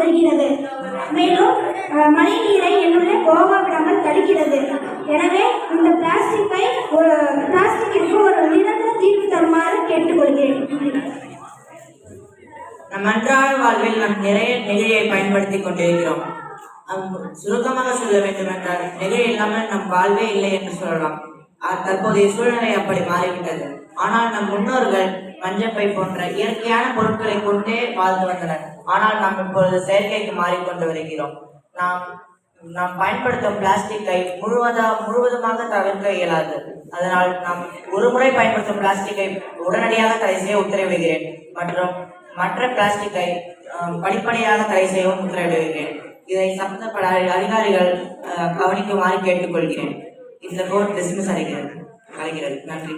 உதவுகிறது. மேலும் மழை நீரை என்னுள்ளே போக விடாமல் தடுக்கிறது. எனவே இந்த பிளாஸ்டிக்கிற்கு ஒரு நிரந்தர தீர்வு தருமாறு கேட்டுக்கொள்கிறேன். நம் அன்றாட வாழ்வில் நாம் நிறைய நெகிழியை பயன்படுத்திக் கொண்டிருக்கிறோம். சுருக்கமாக சொல்ல வேண்டும் என்றால் நெகிழி இல்லாமல் நம் வாழ்வே இல்லை என்று சொல்லலாம். தற்போதைய சூழ்நிலை அப்படி மாறிவிட்டது. ஆனால் நம் முன்னோர்கள் மஞ்சப்பை போன்ற இயற்கையான பொருட்களை கொண்டே வாழ்ந்து வந்தனர். ஆனால் நாம் இப்பொழுது செயற்கைக்கு மாறிக்கொண்டு வருகிறோம். நாம் பயன்படுத்தும் பிளாஸ்டிக்கை முழுவதுமாக தவிர்க்க இயலாது. அதனால் நாம் ஒரு முறை பயன்படுத்தும் பிளாஸ்டிக்கை உடனடியாக தடை செய்ய உத்தரவிடுகிறேன் மற்றும் மற்ற பிளாஸ்டிக்கை படிப்படியாக தடை செய்யவும் உத்தரவிடுகிறேன். இதை சம்பந்தப்பட்ட அதிகாரிகள் கவனிக்குமாறு கேட்டுக்கொள்கிறேன். இந்த கோர்ட் டிஸ்மிஸ் அடைகிறது. நன்றி.